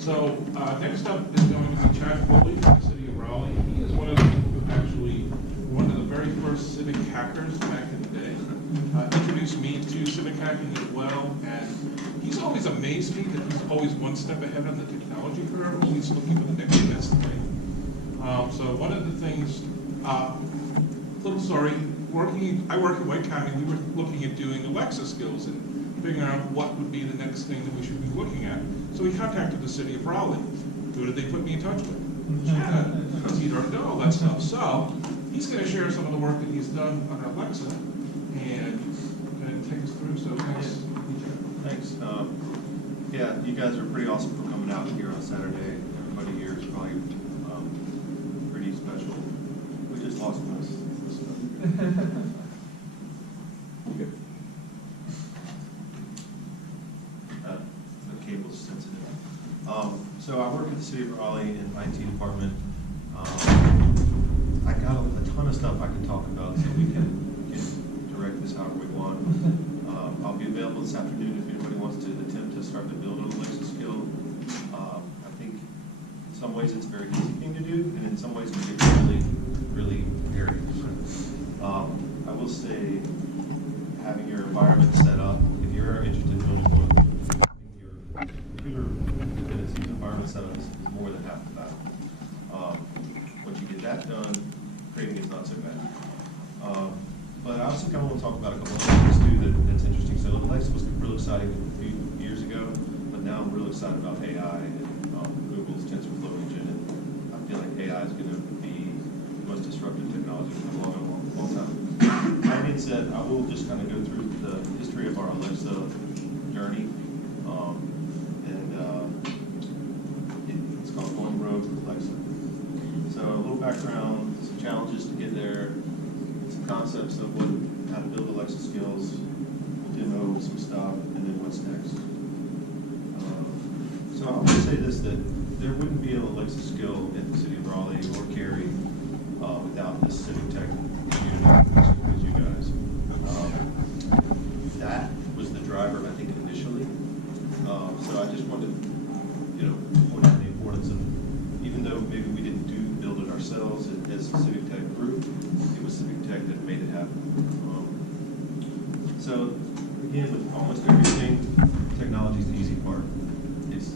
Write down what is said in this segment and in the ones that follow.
Next up is going to be Chad Foley from the city of Raleigh. He is one of the people who actually, one of the very first civic hackers back in the day. Introduced me to civic hacking as well, and he's always amazed me that he's always one step ahead on the technology curve, always looking for the next best thing. So one of the things, little story, I work in White County. We were looking at doing Alexa skills and figuring out what would be the next thing that we should be looking at. So we contacted the city of Raleigh. Who did they put me in touch with? Chad, because he already done all that stuff. So he's going to share some of the work that he's done on Alexa and take us through. So thanks. Thanks. Yeah, you guys are pretty awesome for coming out here on Saturday. Everybody here is probably pretty special. We just lost most of this stuff. The cable's sensitive. So I work at the City of Raleigh in the IT department. I got a ton of stuff I can talk about, so we can direct this however we want. I'll be available this afternoon if anybody wants to attempt to start to build an Alexa skill. I think in some ways it's a very easy thing to do, and in some ways it can get really, really hairy. I will say, having your environment set up, if you're interested in building one, having your computer dependencies environment set up is more than half the battle. Once you get that done, creating is not so bad. But I also kind of want to talk about a couple of things too that's interesting. So Alexa was real exciting a few years ago, but now I'm real excited about AI and Google's TensorFlow engine, and I feel like AI is going to be the most disruptive technology for a long time. That being said, I will just kind of go through the history of our Alexa journey, it's called Going Rogue with Alexa. So a little background, some challenges to get there, some concepts of how to build Alexa skills, we'll demo some stuff, and then what's next. So I will say this, that there wouldn't be an Alexa skill in the city of Raleigh or Cary without this civic tech community, as you guys. That was the driver, I think, initially. So I just wanted to, point out the importance of, even though maybe we didn't build it ourselves as a civic tech group, it was civic tech that made it happen. So again, with almost everything, technology is the easy part.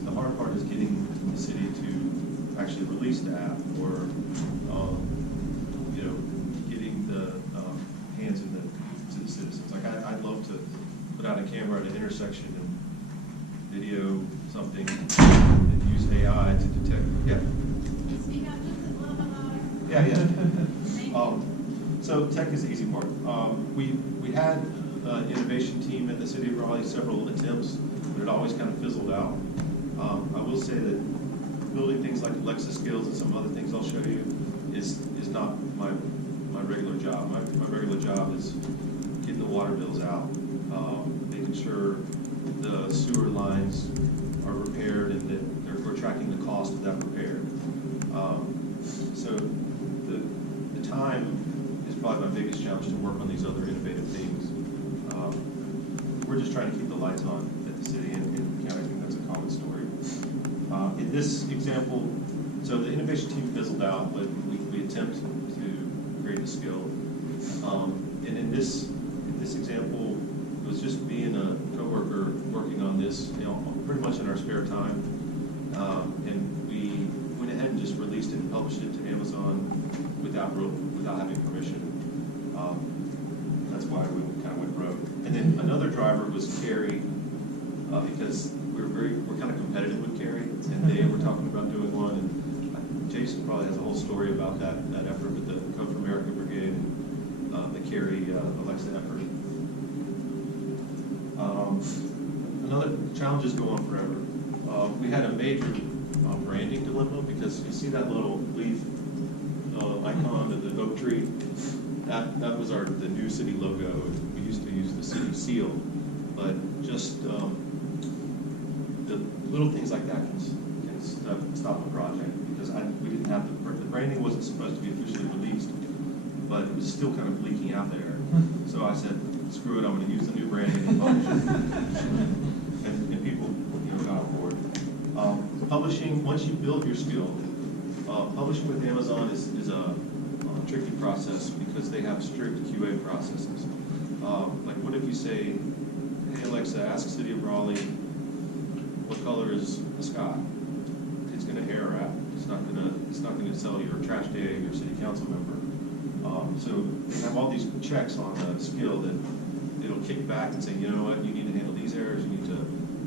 The hard part is getting the city to actually release the app, or getting the hands to the citizens. Like I'd love to put out a camera at an intersection and video something and use AI to detect. Yeah. Speak up just a little bit louder. Yeah. So tech is the easy part. We had an innovation team at the City of Raleigh, several attempts, but it always kind of fizzled out. I will say that building things like Alexa skills and some other things I'll show you is not my regular job. My regular job is getting the water bills out, making sure the sewer lines are repaired and that we're tracking the cost of that repair. So the time is probably my biggest challenge to work on these other innovative things. We're just trying to keep the lights on at the city and county. I think that's a common story. In this example, so the innovation team fizzled out, but we attempted to create a skill. And in this example, it was just me and a coworker working on this, pretty much in our spare time. And we went ahead and just released it and published it to Amazon without having permission. That's why we kind of went rogue. And then another driver was Cary, because we're kind of competitive with Cary, and they were talking about doing one. And Jason probably has a whole story about that effort with the Code for America Brigade and the Cary Alexa effort. Another challenges go on forever. We had a major branding dilemma, because you see that little leaf icon of the oak tree. That was the new city logo. We used to use the city seal, but just the little things like that can stop a project, because we didn't have the branding wasn't supposed to be officially released, but it was still kind of leaking out there. So I said, screw it, I'm going to use the new branding and publish it. and people got on board. publishing, once you build your skill, publishing with Amazon is a tricky process because they have strict QA processes. Like what if you say, hey Alexa, ask City of Raleigh, what color is the sky? It's going to error out. It's not going to tell your trash day your city council member. So they have all these checks on the skill that it'll kick back and say, you know what, you need to handle these errors. You need to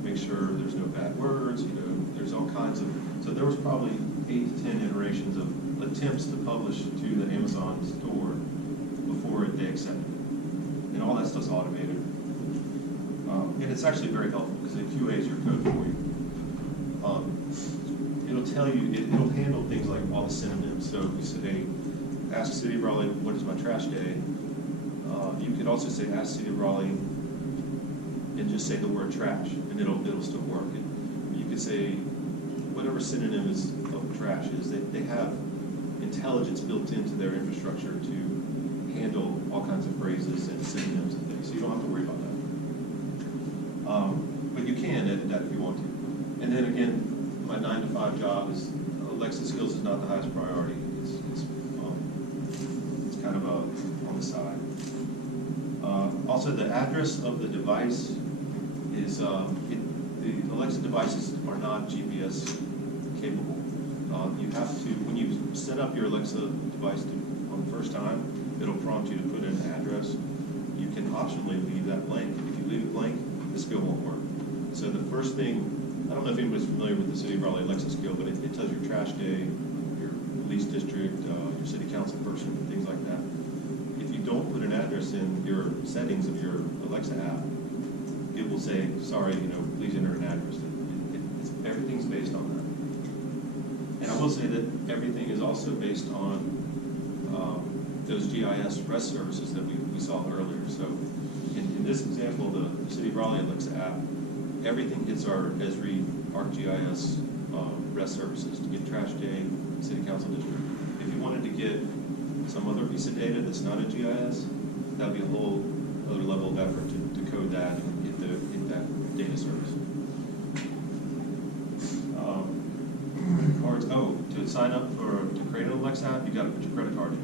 make sure there's no bad words. You know, there's all kinds of. So there was probably 8 to 10 iterations of attempts to publish to the Amazon store before they accepted it, and all that stuff's automated. And it's actually very helpful because it QAs your code for you. It'll tell you, it'll handle things like all the synonyms. So if you say, ask City of Raleigh, what is my trash day? You could also say, ask City of Raleigh, and just say the word trash, and it'll still work. And you could say, whatever synonym is of trash is, they have intelligence built into their infrastructure to handle all kinds of phrases and synonyms and things, so you don't have to worry about that. But you can edit that if you want to. And then again, my 9-to-5 job is, Alexa skills is not the highest priority. It's kind of on the side. Also, the address of the device is, the Alexa devices are not GPS capable. You have to, when you set up your Alexa device on the first time, it'll prompt you to put in an address. You can optionally leave that blank. If you leave it blank, the skill won't work. So the first thing, I don't know if anybody's familiar with the City of Raleigh Alexa skill, but it tells your trash day, your police district, your city council person, things like that. If you don't put an address in your settings of your Alexa app, it will say, sorry, please enter an address. Everything's based on that. And I will say that everything is also based on those GIS REST services that we saw earlier. So in this example, the City of Raleigh Alexa app, everything hits our Esri ArcGIS REST services to get trash day, city council district. If you wanted to get some other piece of data that's not a GIS, that would be a whole other level of effort to code that and get that data service. Cards. Oh, to sign up to create an Alexa app, you got to put your credit card in.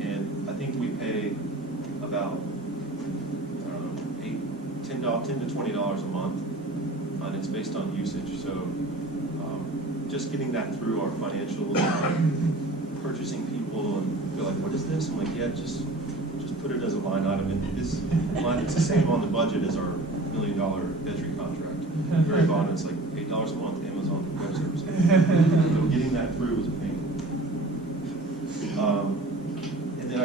And I think we pay about $10 to $20 a month, and it's based on usage. So just getting that through our financials, purchasing people, and they're like, "What is this?" I'm like, "Yeah, just put it as a line item." And it's the same on the budget as our $1 million Esri contract. Very bottom, it's like $8 a month Amazon Web Services. So getting that through was a pain. And then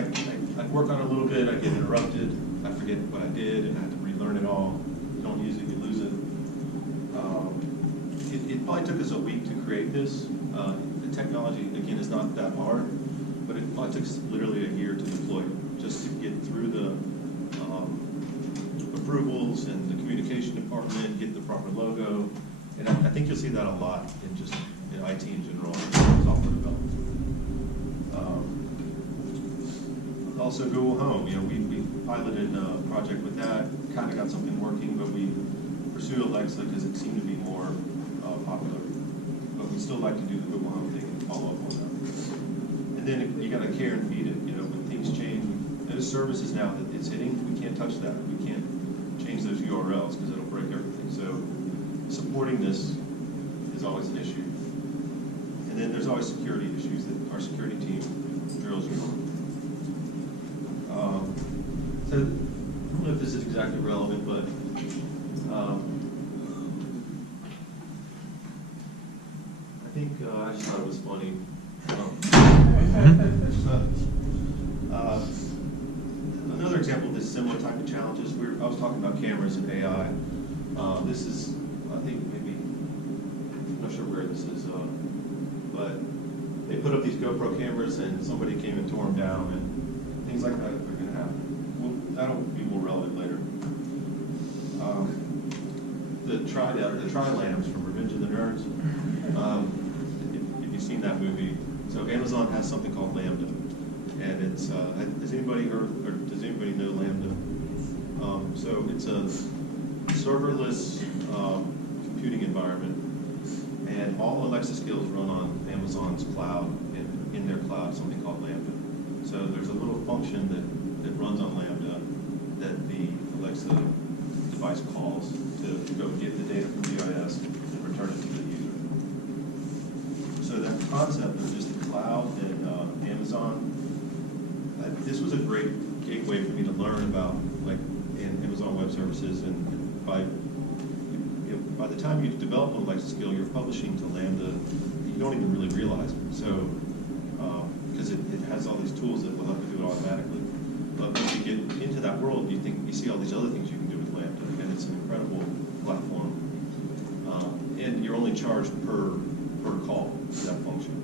I work on it a little bit. I get interrupted. I forget what I did, and I have to relearn it all. You don't use it, you lose it. It probably took us a week to create this. The technology, again, is not that hard, but it probably took us literally a year to deploy it, just to get through the approvals and the communication department, get the proper logo. And I think you'll see that a lot in IT in general, software development. Also Google Home, we piloted a project with that, kind of got something working, but we pursued Alexa because it seemed to be more popular. But we still like to do the Google Home thing and follow up on that. And then you got to care and feed it. When things change, those services now that it's hitting, we can't touch that. We can't change those URLs because it'll break everything. So supporting this is always an issue. And then there's always security issues that our security team drills you on. So I don't know if this is exactly relevant, but I think I just thought it was funny. Another example of this similar type of challenges, I was talking about cameras and AI. This is, I think maybe, I'm not sure where this is, but they put up these GoPro cameras and somebody came and tore them down, and things like that are going to happen. Well, that'll be more relevant later. The Tri-Lambs from Revenge of the Nerds. If you've seen that movie, so Amazon has something called Lambda, and it's has anybody heard, or does anybody know Lambda? So it's a serverless computing environment And all Alexa skills run on Amazon's cloud, and in their cloud, something called Lambda. So there's a little function that runs on Lambda that the Alexa device calls to go get the data from GIS and return it to the user. So that concept of just the cloud and Amazon, this was a great gateway for me to learn about like Amazon Web Services, and by the time you develop an Alexa skill, you're publishing to Lambda. You don't even really realize it. So because it has all these tools that will help you do it automatically. But once you get into that world, you see all these other things you can do with Lambda, and it's an incredible platform. And you're only charged per call for that function.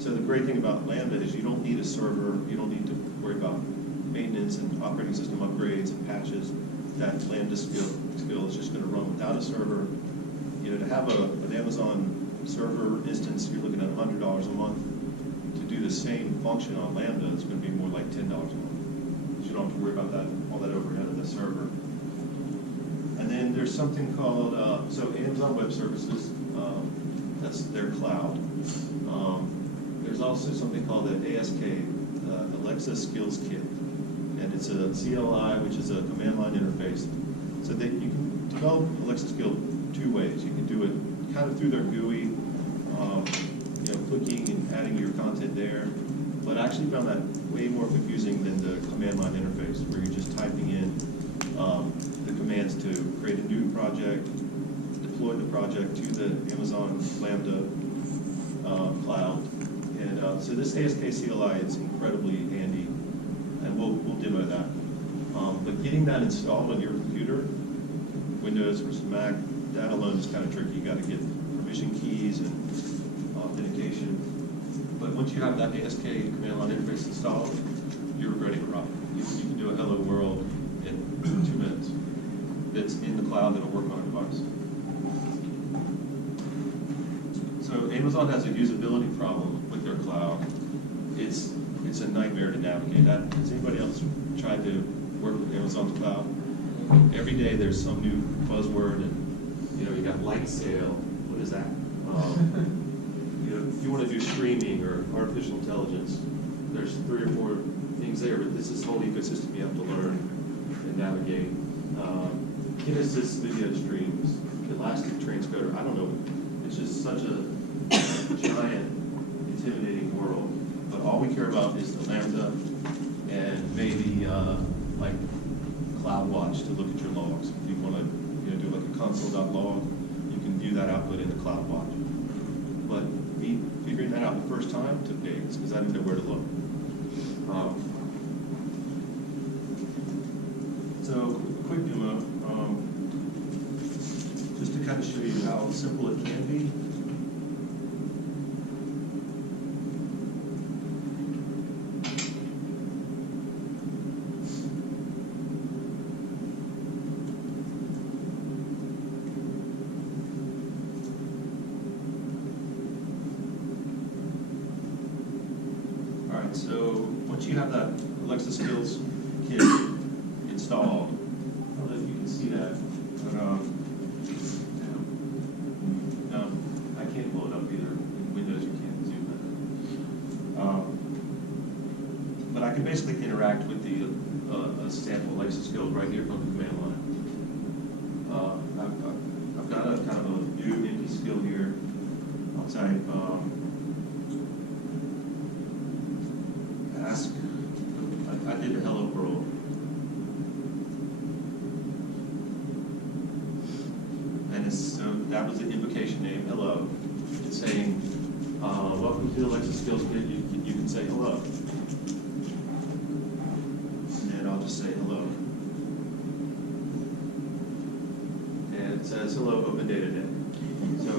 So the great thing about Lambda is you don't need a server, you don't need to worry about maintenance and operating system upgrades and patches. That Lambda skill is just going to run without a server. You know, to have an Amazon server instance, you're looking at $100 a month. To do the same function on Lambda, it's going to be more like $10 a month. You don't have to worry about all that overhead of the server. And then there's something called, so Amazon Web Services, that's their cloud. There's also something called the ASK, Alexa Skills Kit. And it's a CLI, which is a command line interface. So that you can develop Alexa skill two ways. You can do it kind of through their GUI, clicking and adding your content there. But I actually found that way more confusing than the command line interface, where you're just typing in the commands to create a new project, deploy the project to the Amazon Lambda cloud. And so this ASK CLI is incredibly handy, and we'll demo that. But getting that installed on your computer, Windows versus Mac, that alone is kind of tricky. You got to get permission keys and authentication. But once you have that ASK command line interface installed, you're ready to rock. You can do a hello world in 2 minutes. That's in the cloud that'll work on a device. So Amazon has a usability problem with their cloud. It's a nightmare to navigate. Has anybody else tried to work with Amazon's cloud? Every day there's some new buzzword, and you got light sail. What is that? If you want to do streaming or artificial intelligence, there's 3 or 4 things there, but this is the whole ecosystem you have to learn and navigate. Kinesis video streams, elastic transcoder, I don't know. It's just such a giant, intimidating world. But all we care about is the Lambda and maybe like CloudWatch to look at your logs. If you want to do like a console.log, you can view that output in the CloudWatch. But me figuring that out the first time took days because I didn't know where to look. So quick demo, just to kind of show you how simple it can be. So once you have that Alexa Skills Kit installed, I don't know if you can see that, but I can't pull it up either. In Windows you can't zoom that. But I can basically interact with the sample Alexa Skills right here from the command line. I've got a kind of a new empty skill here. I'll type ask, I did a hello world. And so that was the invocation name, hello. It's saying, welcome to the Alexa Skills Kit. You can say hello. And then I'll just say hello. And it says, hello, open data day. So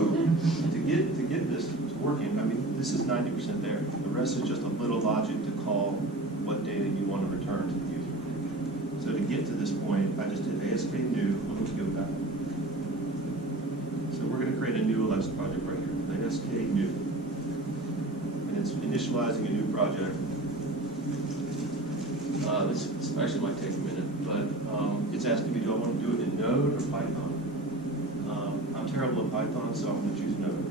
to get this working, I mean, this is 90% there. The rest is just a little logic to call what data you want to return to the user. So to get to this point, I just did ASK new. Let me go back. So we're going to create a new Alexa project right here. The ASK new. And it's initializing a new project. This actually might take a minute, but it's asking me, do I want to do it in Node or Python? I'm terrible at Python, so I'm going to choose Node.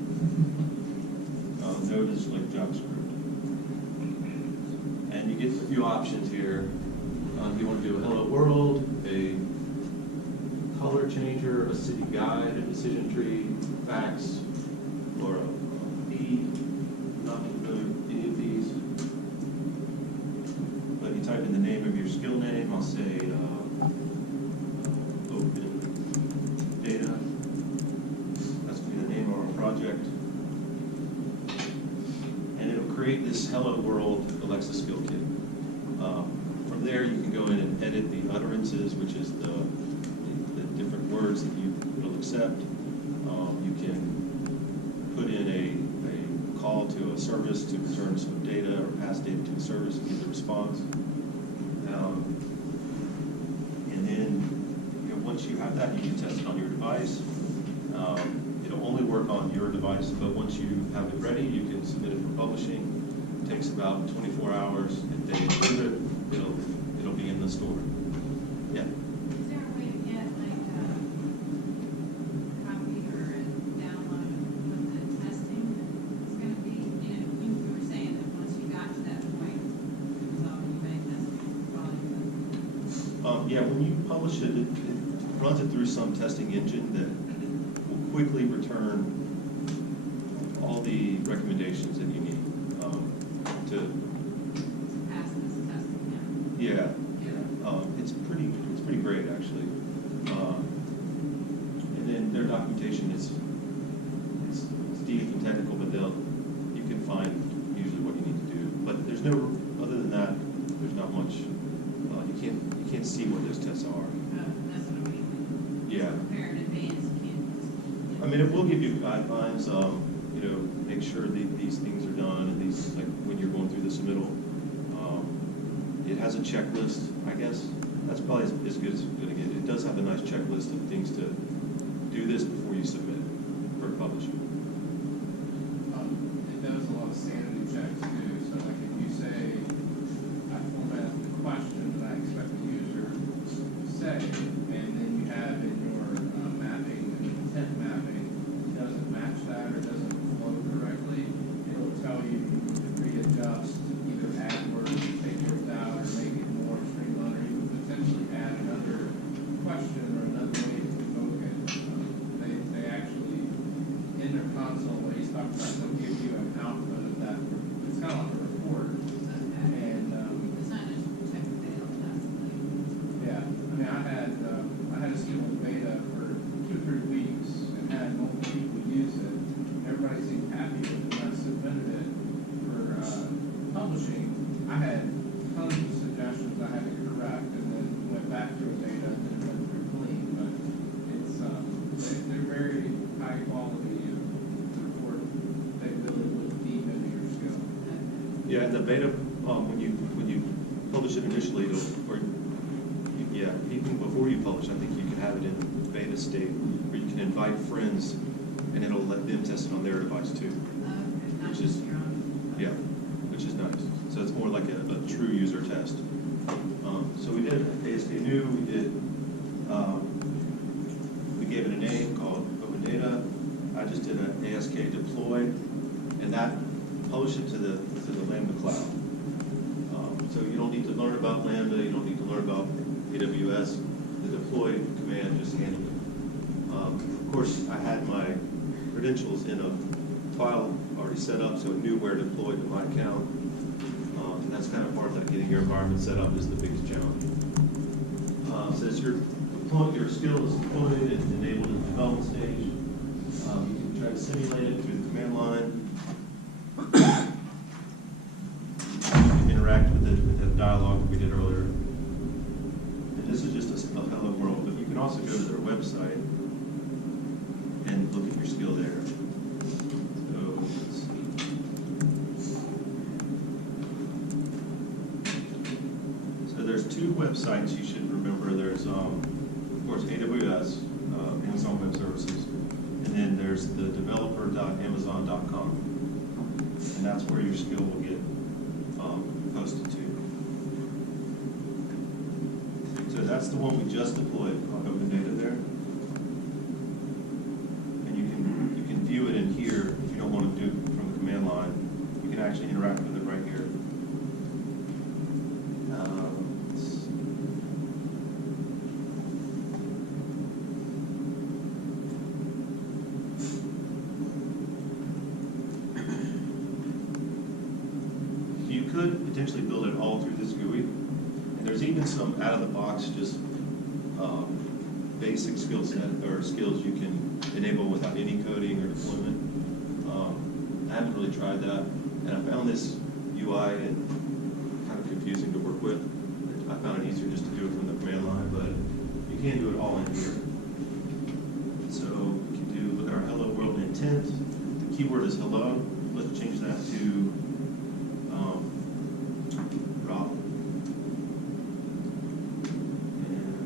Node is like JavaScript. And you get a few options here. If you want to do a hello world, a color changer, a city guide, a decision tree, facts, or a feed. I'm not familiar with any of these. But if you type in the name of your skill name, I'll say open data. That's going to be the name of our project. And it'll create this hello world Alexa skill kit. From there, you can go in and edit the utterances, which is the different words that it'll accept. You can put in a call to a service to return some data or pass data to a service and get the response. And then, once you have that, you can test it on your device. It'll only work on your device, but once you have it ready, you can submit it for publishing. It takes about 24 hours. If they approve it, it'll be in the store. Yeah. Is there a way to get like a copy or a download of what the testing is going to be? You were saying that once you got to that point, it was all UA testing, probably. Yeah, when you publish it, it runs it through some testing engine that will quickly return all the recommendations that you need to. Pass this testing, Yeah, it's pretty great actually. And then their documentation is deep and technical, but you can find usually what you need to do. But there's no other than that. There's not much. You can't see what those tests are. That's what I mean. Yeah. Prepare in advance, you can't. I mean, it will give you guidelines. Make sure that these things are done, and these like when you're going through the submittal. It has a checklist, I guess. That's probably as good as it's going to get. It does have a nice checklist of things to do this before you submit for publishing. It does a lot of sanity checks too, so like if you say, I format the question that I expect the user to say, and then you have in your mapping, an intent mapping, it doesn't match that or doesn't flow correctly, it'll tell you to readjust, either add words, take words out, or make it more streamlined, or even potentially add another question or another way to invoke it. They actually, in their console, what he's talking about, they'll give you an output of that. It's kind of like a report. And, It's not just check the data test. yeah, I mean, I had a student beta for 2 or 3 weeks and had multiple people use it. Everybody seemed happy with it. When I submitted it for publishing, I had tons of suggestions I had to correct, and then went back through the data and it went through clean. But it's they're very high quality report. They really look deep into your skill. Yeah, and the beta, when you publish it initially, even before you publish, I think you can have it in beta state where you can invite friends, and it'll let them test it on their device too. Not Which just is- your own. Yeah, which is nice. So it's more like a true user test. So we did ASK new, we gave it a name called Open Data. I just did an ASK deploy, and that published it to the Lambda cloud. So you don't need to learn about Lambda, you don't need to learn about AWS. The deploy command just handled it. Of course, I had my credentials in a file already set up, so it knew where to deploy to my account. And that's kind of part of that, getting your environment set up is the biggest challenge. Says your skill is deployed and enabled in the development stage. You can try to simulate it through the command line. You can interact with the dialogue that we did earlier. And this is just a hello world, but you can also go to their website and look at your skill there. So let's see. So there's 2 websites you should remember. There's, of course, AWS, Amazon Web Services, and then there's the developer.amazon.com, and that's where your skill will get posted to. So that's the one we just deployed on Open Data there. essentially build it all through this GUI. And there's even some out-of-the-box, just basic skill set or skills you can enable without any coding or deployment. I haven't really tried that, and I found this UI kind of confusing to work with. I found it easier just to do it from the command line, but you can do it all in here. So we can do, look at our hello world intent. The keyword is hello. Let's change that to Raleigh. And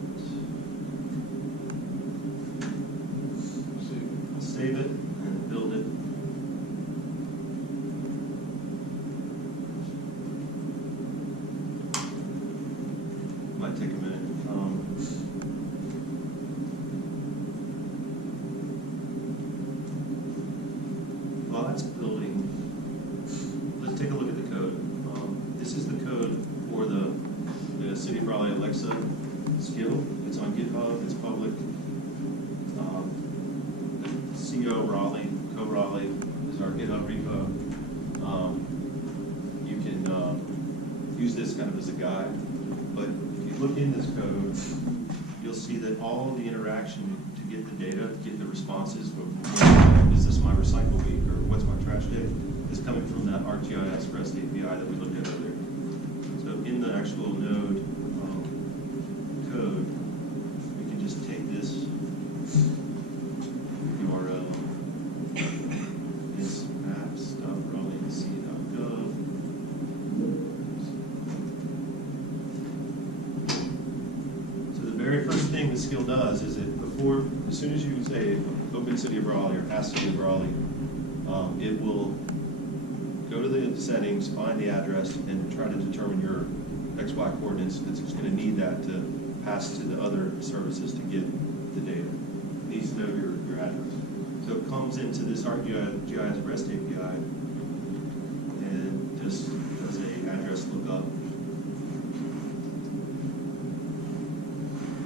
I'll save it and build it. Might take a minute. While that's building, let's take a look at the code. This is the code for the City of Raleigh Alexa skill. It's on GitHub, it's public. The CO Raleigh, co-Raleigh is our GitHub repo. You can use this kind of as a guide, but if you look in this code, you'll see that all the interaction to get the data, get the responses, is this my recycle week or what's my trash day, is coming from that ArcGIS REST API that we looked at earlier. So in the actual node code, we can just take this URL, this maps.raleighnc.gov. So the very first thing the skill does is it before, as soon as you say Open City of Raleigh or Ask City of Raleigh, it will go to the settings, find the address, and try to determine your XY coordinates. It's going to need that to pass to the other services to get the data. It needs to know your address. So it comes into this ArcGIS REST API and just does a address lookup.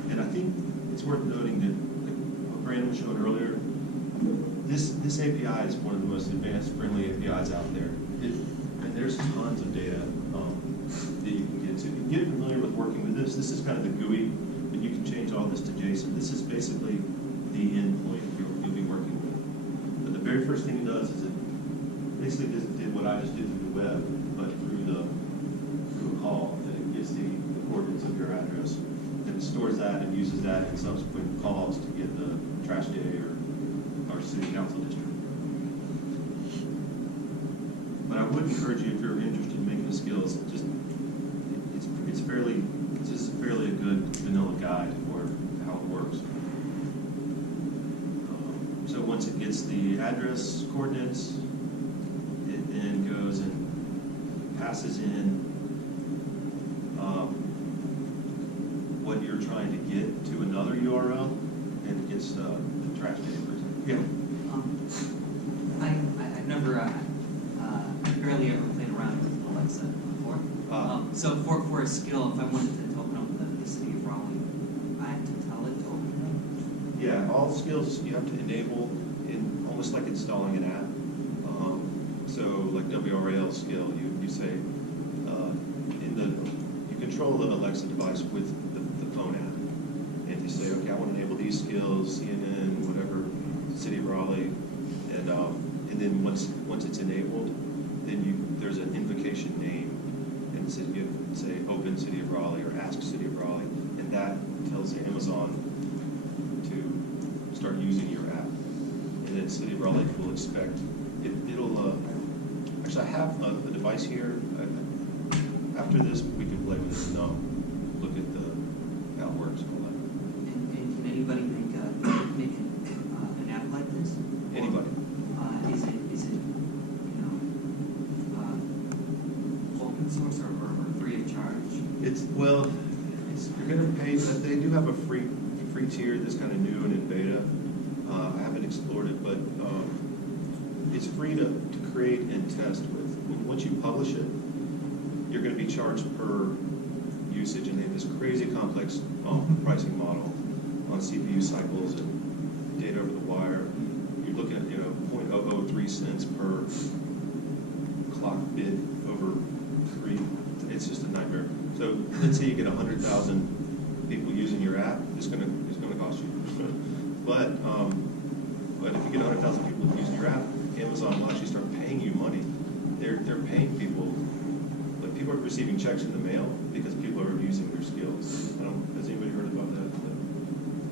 And I think it's worth noting that, like what Brandon was showing earlier, this API is one of the most advanced, friendly APIs out there. And there's tons of data that you can get to. You can get familiar with working with this. This is kind of the GUI, but you can change all this to JSON. This is basically the endpoint you'll be working with. But the very first thing it does is it basically just did what I just did through the web, but through a call, and it gives the coordinates of your address. And it stores that and uses that in subsequent calls to get the trash day or city council district. But I would encourage you, if you're interested in making a skill, it's just fairly a good vanilla guide for how it works. So once it gets the address coordinates, it then goes and passes in what you're trying to get to another URL, and it gets the trash data. Yeah. I've never barely ever played around with Alexa before. So for a skill, if I wanted to open up the City of Raleigh, I have to tell it to open it up? Yeah, all skills you have to enable in almost like installing an app. So like WRAL skill, you say you control the Alexa device with the phone app, and you say, okay, I want to enable these skills, CNN, whatever, City of Raleigh, and then once it's enabled, then there's an invocation name, and it says you say Open City of Raleigh or Ask City of Raleigh, and that tells Amazon to start using your app, and then City of Raleigh will expect it'll. Actually, I have a device here. After this, we can play with it and look at how it works and all that. And can anybody make an app like this? Anybody. Is it open source or free of charge? You're going to pay. They do have a free tier that's kind of new and in beta. I haven't explored it, but it's free to create and test with. Once you publish it, you're going to be charged per usage, and they have this crazy complex pricing model on CPU cycles and data over the wire. You're looking at 0.003 cents per clock bit over free. It's just a nightmare. So let's say you get 100,000 people using your app, it's gonna cost you. But if you get 100,000 people using your app, Amazon will actually start paying you money. They're paying people, like people are receiving checks in the mail because people are using their skills. Has anybody heard about that?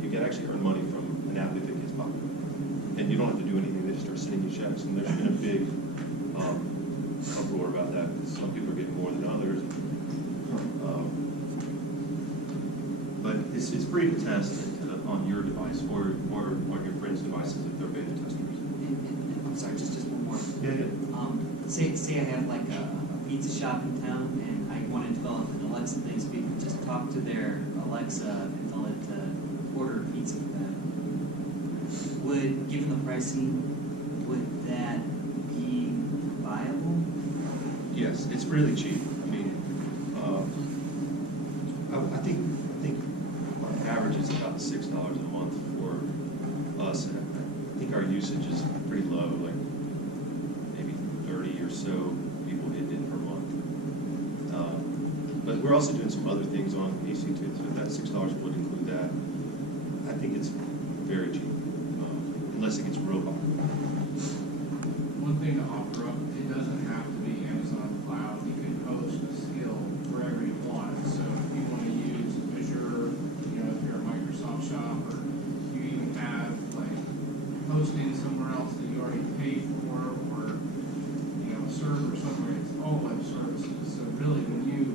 You can actually earn money from an app if it gets popular. And you don't have to do anything, they just start sending you checks. And there's been a big uproar about that, because some people are getting more than others. But it's free to test on your device or on your friend's devices if they're beta testers. I'm sorry, just one more. Yeah. Say I have like a pizza shop in town and I want to develop an Alexa thing so people can just talk to their Alexa and tell it to order pizza for them. Given the pricing, would that be viable? Yes, it's really cheap. I mean, I think on average it's about $6 a month for us. I think our usage is pretty low, like maybe 30 or so people hit it per month. But we're also doing some other things on PC too, so that $6 would include that. I think it's very cheap, unless it gets real popular. One thing to offer up, it doesn't have to be Amazon Cloud. You can host a skill wherever you want. So if you want to use Azure, if you're a Microsoft shop, or you even have like hosting somewhere else that you already paid for, or a server somewhere, it's all web services. So really, when you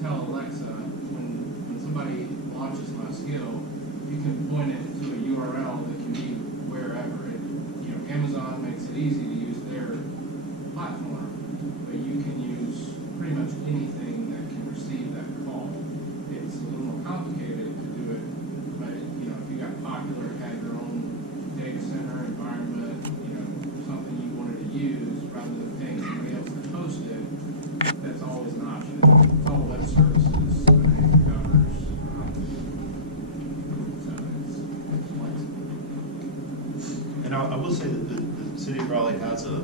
tell Alexa, when somebody launches my skill, you can point it to a URL that can be wherever. Amazon makes it easy to use their platform, but you can use pretty much anything that can receive that call. It's a little more complicated to do it, but if you got Popular, had your own data center environment, something you wanted to use rather than paying somebody else to host it, that's always an option. It's all web services that it covers. So it's flexible. And I will say that the city of Raleigh has a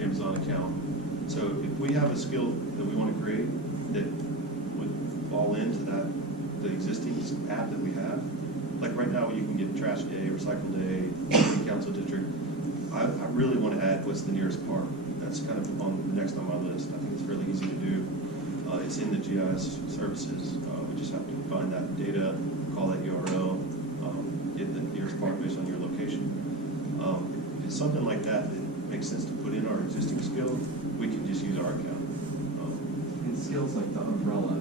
Amazon account. So if we have a skill that we want to create that would fall into the existing app that we have, like right now you can get trash day, recycle day, council district. I really want to add what's the nearest park. That's kind of next on my list. I think it's really easy to do. It's in the GIS services. We just have to find that data, call that URL, get the nearest park based on your location. If it's something like that makes sense to put in our existing skill, we can just use our account. And skills like the umbrella,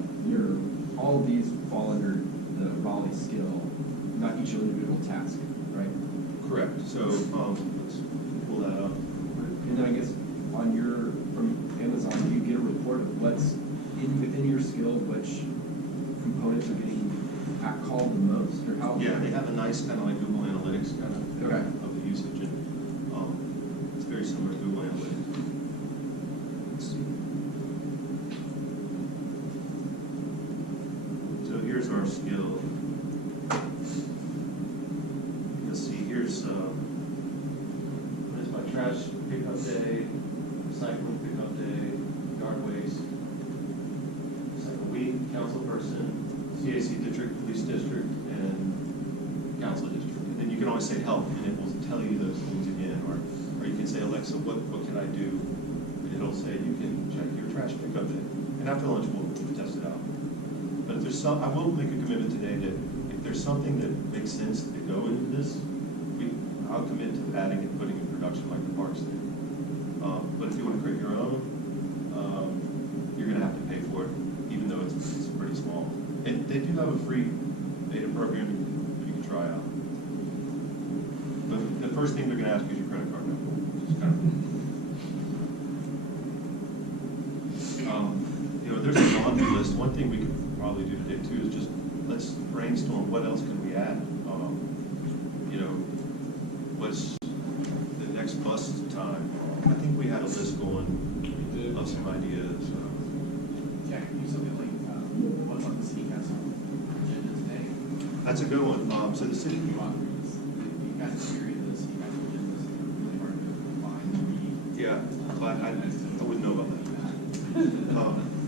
all of these fall under the Raleigh skill, not each individual task, right? Correct. So let's pull that up. And then I guess from Amazon, do you get a report of what's within your skill, which components are getting called the most, or how? Yeah, they have a nice kind of like Google Analytics kind of Okay. of the usage, and it's very similar to Google Analytics. Let's see. So here's our skill. Let's see. Here's my trash pickup day, recycling pickup day, yard waste, recycle week, council person, CAC district, police district, and council district. And then you can always say help, and it will tell you those things again. Or you can say, Alexa, what can I do? And it'll say you can check your trash pickup day. And after lunch, we'll test it out. But if there's I will make a commitment today that if there's something that makes sense to go into this, I'll commit to adding and putting in production like the parks thing. But if you want to create your own, you're going to have to pay for it, even though it's pretty small. And they do have a free beta program that you can try out. But the first thing they're going to ask you is your credit card number. Just kind of, there's a laundry list. One thing we could probably do today too is just let's brainstorm what else can we add. What's the next bus time? I think we had a list going of some ideas. Jack, you said like what's on the city council agenda today? That's a good one. So the city. You guys carry the city council agenda, so they're really hard to find and read. Yeah, but I wouldn't know about that.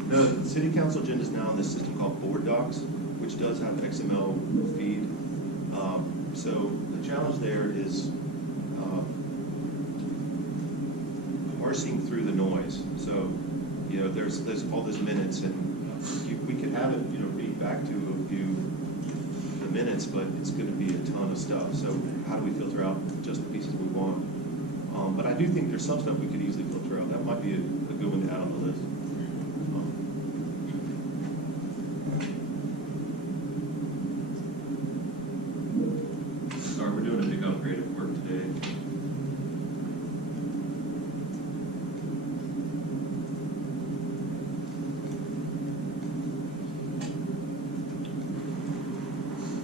The city council agenda is now on this system called Board Docs, which does have XML feed. So the challenge there is parsing through the noise. So, you know, there's all those minutes, and we could have it, you know, read back to you the minutes, but it's going to be a ton of stuff. So how do we filter out just the pieces we want? But I do think there's some stuff we could easily filter out. That might be a good one to add on the list. Sorry, we're doing a big upgrade at work today.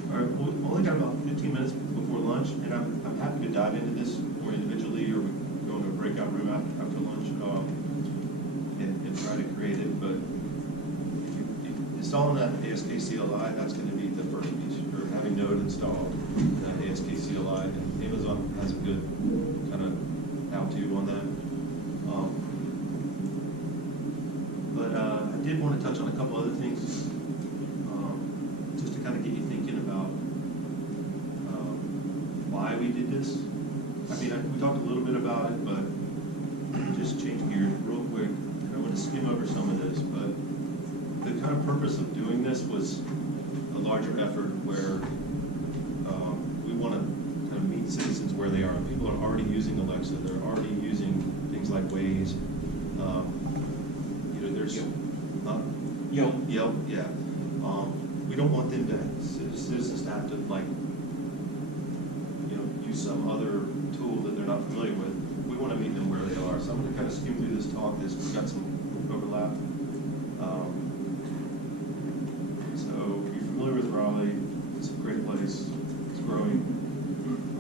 All right, we only got about 15 minutes before lunch, and I'm happy to dive into this more individually, or we can go into a breakout room after lunch and try to create it. But if installing that ASK CLI, that's going to be the first piece, or having Node installed that ASK CLI, and Amazon has a good kind of how-to on that. But I did want to touch on a couple other things, just to kind of get you thinking about why we did this. I mean, we talked a little bit about it, but just change gears real quick. And I want to skim over some of this, but the kind of purpose of doing this was a larger effort where we want to kind of meet citizens where they are. People are already using Alexa. They're already using things like Waze. You know, there's Yelp, yeah. We don't want them to, citizens to have to, like, you know, use some other tool that they're not familiar with. We want to meet them where they are. So I'm going to kind of skim through this talk. We've got some overlap. So if you're familiar with Raleigh, it's a great place. It's growing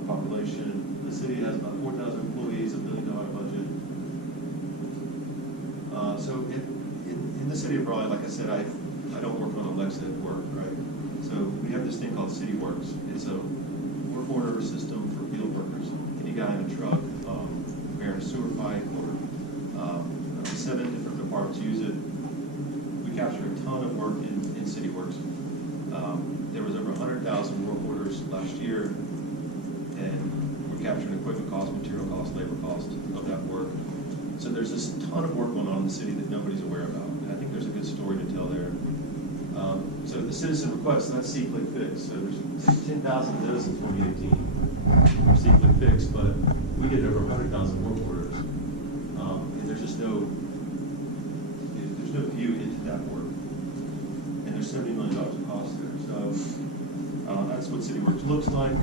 population. The city has about 4,000 employees, $1 billion budget. So in the city of Raleigh, like I said, I don't work on Alexa at work, right? So we have this thing called CityWorks. It's a work order system for field workers. Any guy in a truck, repairing a sewer pipe, or 7 different departments use it. We capture a ton of work in CityWorks. There was over 100,000 work orders last year, and we're capturing equipment cost, material cost, labor cost of that work. So there's this ton of work going on in the city that nobody's aware about, and I think there's a good story to tell there. So the citizen request, that's See, Click, Fix. So there's 10,000 of those in 2018 for See, Click, Fix, but we did over 100,000 work orders, and there's just no view into that work, and there's $70 million of cost there. So that's what CityWorks looks like,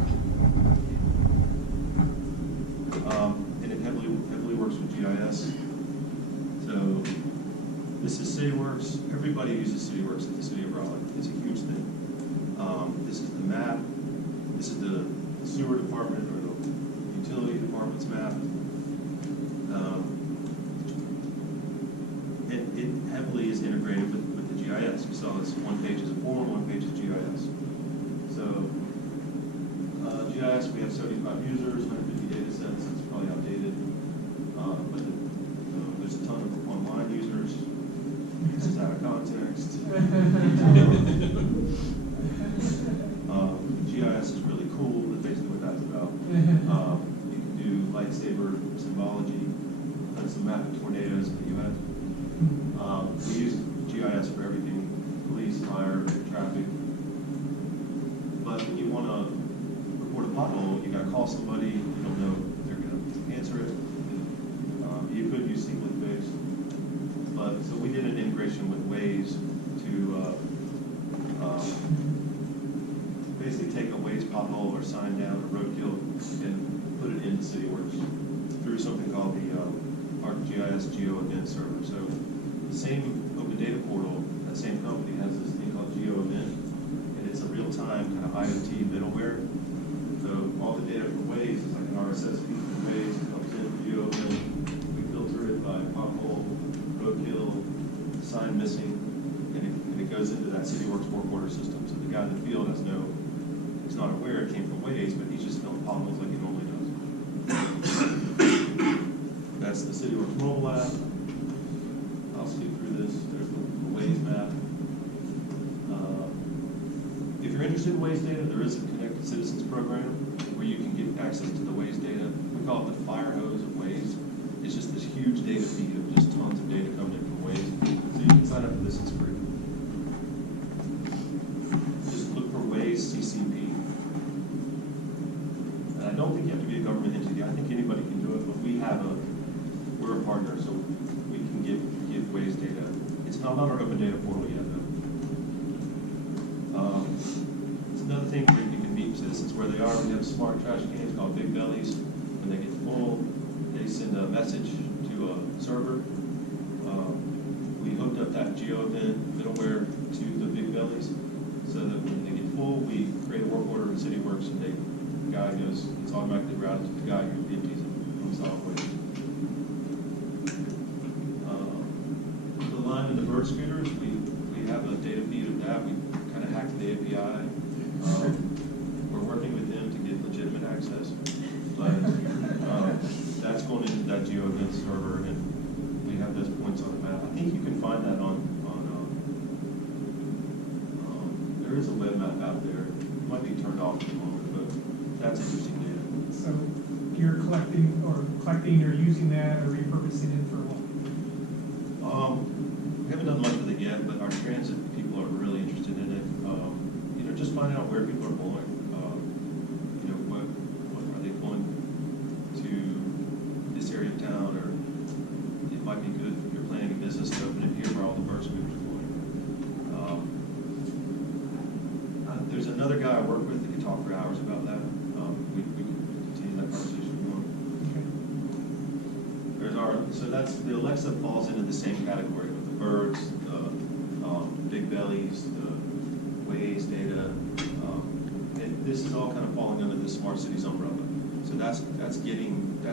and it heavily works with GIS. So this is CityWorks. Everybody uses CityWorks at the city of Raleigh. It's a huge thing. This is the map. This is the sewer department or the utility department's map. It heavily is integrated with the GIS. You saw this, one page is a form, one page is GIS. So GIS, we have 75 users, 150 data sets. It's probably outdated, but there's a ton of online users. This is out of context. GIS is really cool. That's basically what that's about. You can do lightsaber symbology, and some map of tornadoes in the U.S. We use GIS for everything: police, fire, traffic. But when you want to report a pothole, you got to call somebody. You don't know if they're going to answer it. You could use See, Click, Fix. But so we did an integration with Waze to basically take a Waze pothole or sign down or roadkill and put it into CityWorks through something called the ArcGIS Geo Event Server. So the same open data portal, that same company has this thing called Geo Event, and it's a real-time kind of IoT middleware. So all the data from Waze is like an RSS feed from Waze, it comes in from Geo Event. We filter it by pothole, roadkill, sign missing, and it goes into that CityWorks work order system. So the guy in the field he's not aware it came from Waze, but he's just filling potholes like he normally does. That's the CityWorks mobile app. I'll speak through this. There's the Waze map. If you're interested in Waze data, there is a Connected Citizens program where you can get access to the Waze data. We call it the fire hose of Waze. It's just this huge data feed of just tons of data coming in from Waze. So you can sign up for this, it's free. Just look for Waze CCP. And I don't think you have to be a government entity. I think anybody can do it, but we're a partner, so we can give Waze data. It's not on our open data portal yet, though. It's another thing where you can meet citizens where they are. We have smart trash cans called Big Bellies. When they get full, they send a message to a server. We hooked up that GeoEvent middleware to the Big Bellies so that when they get full, we create a work order in CityWorks and the guy goes, it's automatically routed to the guy who empties it from solid waste. The line and the bird scooters, we have a data feed of that. We kind of hacked the API. We're working with them to get legitimate access, but that's going into that GeoEvent server, and we have those points on the map. I think you can find that on there is a web map out there. It might be turned off at the moment, but that's interesting data. So you're collecting or using that or repurposing it for what? We haven't done much with it yet, but our transit people are really interested in it. Just find out where people are going. What are they going to this area of town, or it might be good if you're planning a business to open it here where all the bird scooters are going. There's another guy I work with that can talk for hours about that. We can continue that conversation if you want. So that's, the Alexa falls into the same category with the birds, the Big Bellies, the Waze data. And this is all kind of falling under the smart cities umbrella. So that's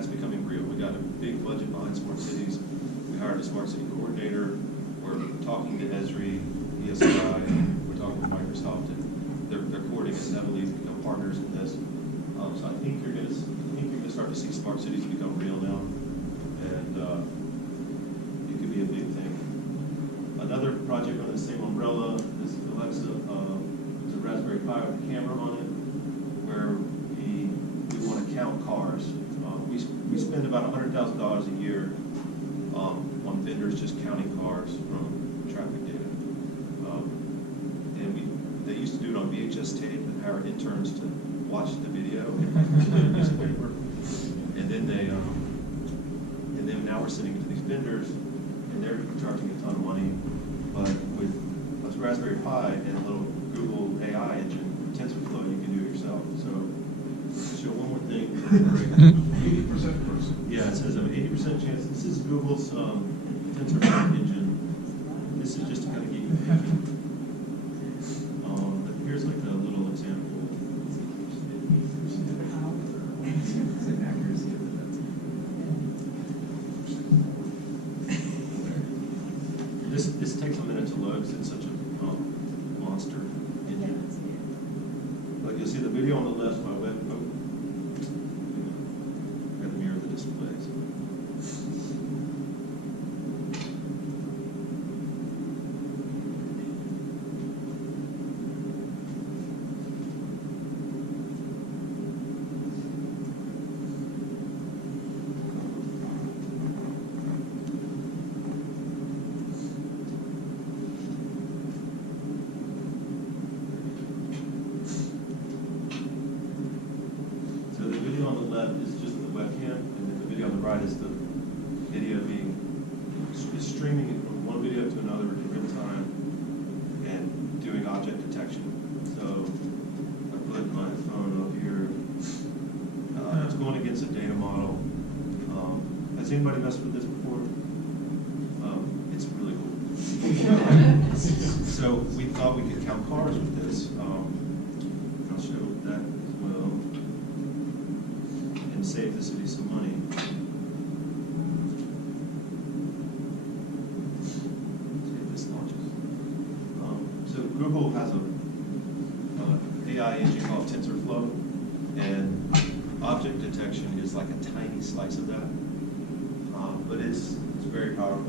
becoming real. We got a big budget behind smart cities. We hired a smart city coordinator. We're talking to Esri, ESI, we're talking to Microsoft, and they're courting us heavily to become partners in this. So I think you're going to start to see smart cities become real now, and it could be a big thing. Another project on the same umbrella, this is Alexa, there's a Raspberry Pi with a camera on it, where we want to count cars. We spend about $100,000 a year on vendors just counting cars from traffic data. And they used to do it on VHS tape and hire interns to watch the video newspaper. And then now we're sending it to these vendors, and they're charging a ton of money. But with a Raspberry Pi and a little Google AI engine, TensorFlow, you can do it yourself. So, show one more thing. 80% person. Yeah, it says an 80% chance. This is Google's TensorFlow engine. This is just to kind of get you thinking. But here's like a little example. This takes a minute to load because it's such a monster engine. Like you'll see the video on the left, my web. Oh, got to mirror the displays. Is just the webcam, and then the video on the right is the video is streaming it from one video to another in real time and doing object detection. So I put my phone up here. It's going against a data model. Has anybody messed with this before? It's really cool. So we thought we could count cars with this. I'll show that as well. And save the city some money. See if this launches. So Google has a AI engine called TensorFlow, and object detection is like a tiny slice of that, but it's very powerful.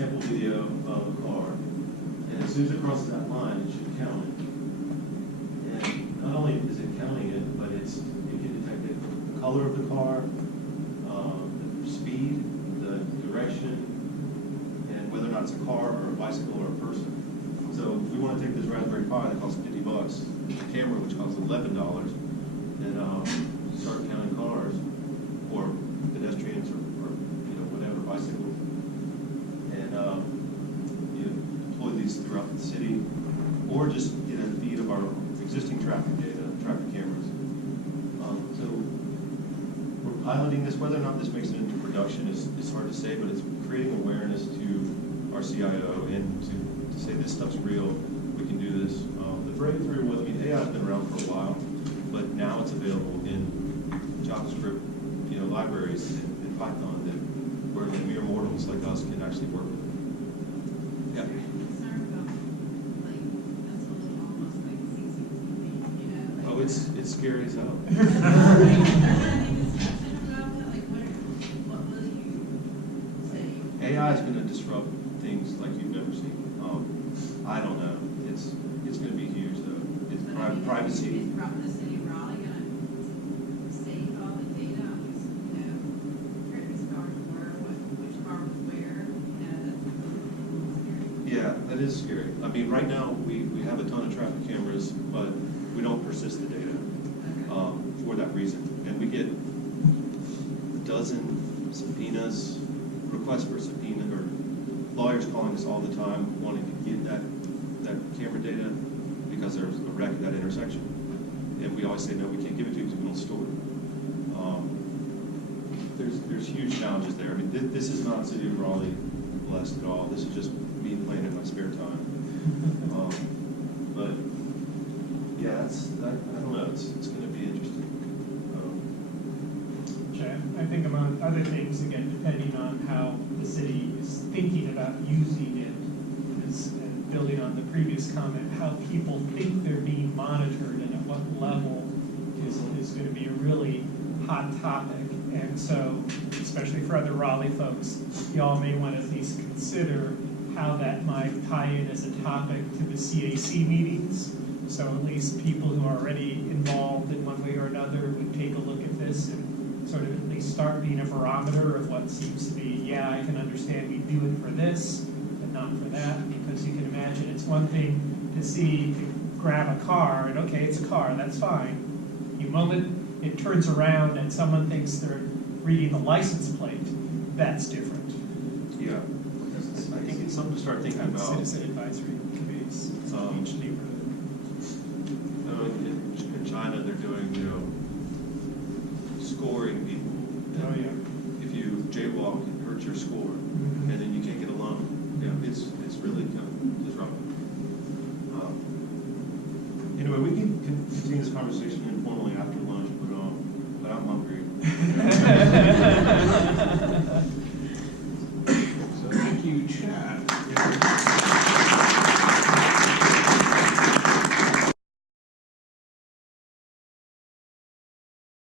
sample video of a car, and as soon as it crosses that line, it should count it. And not only is it counting it, but it can detect the color of the car, the speed, the direction, and whether or not it's a car or a bicycle or a person. So if we want to take this Raspberry Pi that costs $50, the camera which costs $11, and start counting cars or pedestrians or whatever, bicycles, and deploy these throughout the city, or just get a feed of our existing traffic data, traffic cameras. So we're piloting this. Whether or not this makes it into production is hard to say, but it's creating awareness to our CIO and to say this stuff's real. We can do this. The breakthrough was, AI has been around for a while, but now it's available in JavaScript, libraries in Python where the mere mortals like us can actually work with it. Yeah. Concerned about, like, that's a little almost like CCTV, Oh, it's scary as hell. Any discussion about that? Like, what will you say? AI is going to disrupt things like you've never seen. I don't know. It's going to be huge though. It's privacy. Is the city of Raleigh gonna save all the data on these, where these cars were, which car was where, that's scary. Yeah, that is scary. I mean, right now we have a ton of traffic cameras, but we don't persist the data for that reason. And we get a dozen subpoenas, requests for subpoena, or lawyers calling us all the time wanting to get that camera data because there's a wreck at that intersection. And we always say, no, we can't give it to you because we don't store it. There's huge challenges there. I mean, this is not City of Raleigh blessed at all. This is just me playing in my spare time. But yeah, I don't know. It's going to be interesting. I think among other things, again, depending on how the city is thinking about using it, and building on the previous comment, how people think they're being monitored and at what level is going to be a really hot topic. And so, especially for other Raleigh folks, y'all may want to at least consider how that might tie in as a topic to the CAC meetings. So at least people who are already involved in one way or another would take a look at this and sort of at least start being a barometer of what seems to be, yeah, I can understand we do it for this, but not for that, because you can imagine it's one thing to grab a car, and okay, it's a car, that's fine. The moment it turns around and someone thinks they're reading the license plate, that's different. Yeah, I think it's something to start thinking about. Citizen advisory committees in each neighborhood. In China, they're doing, scoring people. Oh, yeah. If you jaywalk, it hurts your score, and then you can't get a loan. It's really kind of disruptive. Anyway, we can continue this conversation informally after lunch, but I'm hungry. So thank you, Chad.